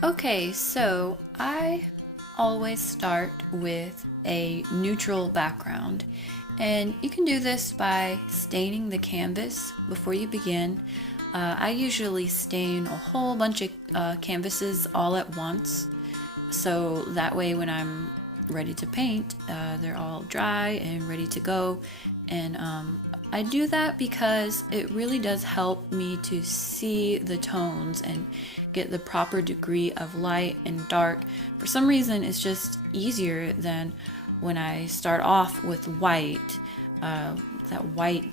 Okay, so I always start with a neutral background, and you can do this by staining the canvas before you begin. I usually stain a whole bunch of canvases all at once, so that way when I'm ready to paint, they're all dry and ready to go. And I do that because it really does help me to see the tones and get the proper degree of light and dark. For some reason, it's just easier than when I start off with white. That white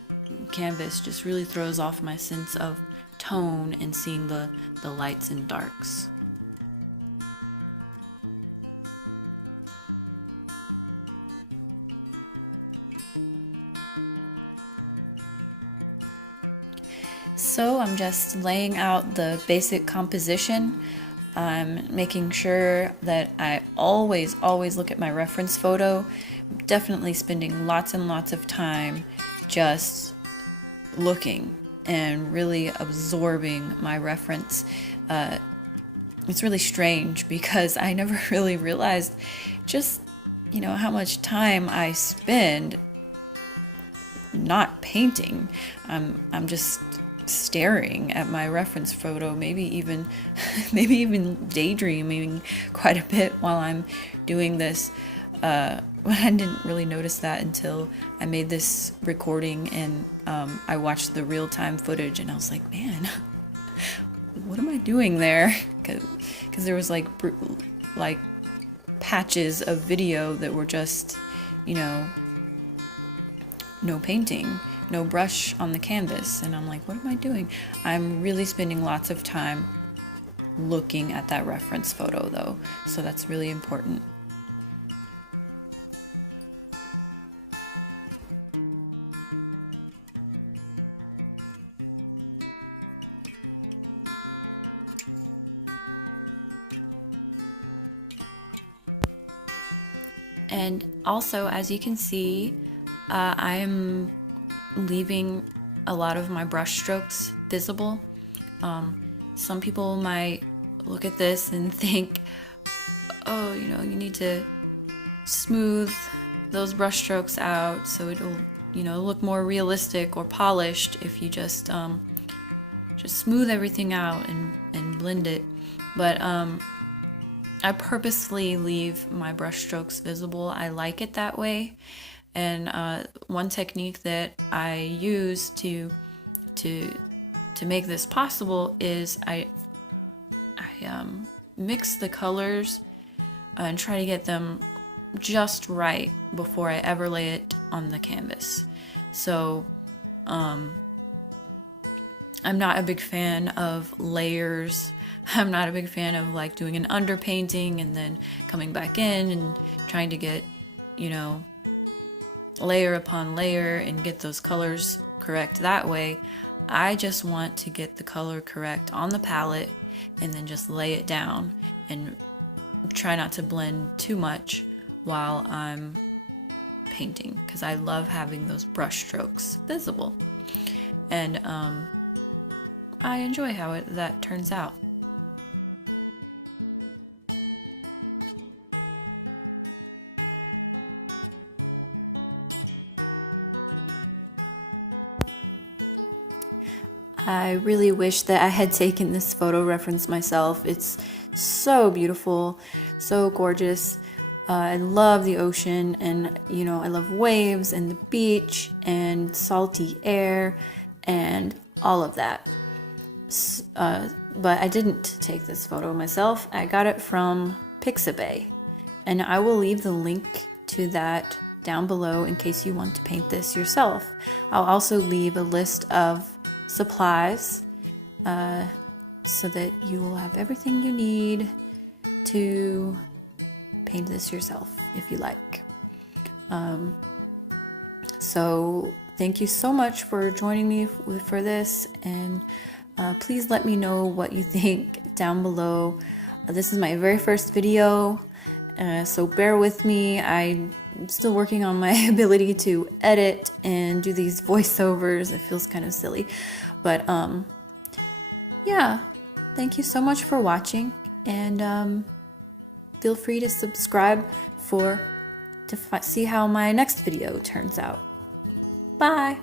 canvas just really throws off my sense of tone and seeing the lights and darks. So I'm just laying out the basic composition. I'm making sure that I always look at my reference photo. Definitely spending lots and lots of time just looking and really absorbing my reference. It's really strange because I never really realized just, how much time I spend not painting. I'm just staring at my reference photo, maybe even maybe even daydreaming quite a bit while I'm doing this. I didn't really notice that until I made this recording and I watched the real-time footage and I was like, man, what am I doing there? Because there was like patches of video that were just, no painting, no brush on the canvas. And I'm like, what am I doing? I'm really spending lots of time looking at that reference photo though. So that's really important. And also, as you can see, I am leaving a lot of my brush strokes visible. Some people might look at this and think, oh, you need to smooth those brush strokes out so it'll, look more realistic or polished if you just smooth everything out and blend it. But I purposely leave my brush strokes visible. I like it that way. And one technique that I use to make this possible is I mix the colors and try to get them just right before I ever lay it on the canvas. So I'm not a big fan of layers. I'm not a big fan of like doing an underpainting and then coming back in and trying to get, layer upon layer and get those colors correct that way. I just want to get the color correct on the palette and then just lay it down and try not to blend too much while I'm painting because I love having those brush strokes visible. And I enjoy how that turns out. I really wish that I had taken this photo reference myself. It's so beautiful, so gorgeous. I love the ocean and, I love waves and the beach and salty air and all of that. But I didn't take this photo myself. I got it from Pixabay. And I will leave the link to that down below in case you want to paint this yourself. I'll also leave a list of supplies so that you will have everything you need to paint this yourself if you like. So thank you so much for joining me for this, and please let me know what you think down below. This is my very first video, so bear with me. I'm still working on my ability to edit and do these voiceovers. It feels kind of silly, but yeah, thank you so much for watching, And feel free to subscribe to see how my next video turns out. Bye!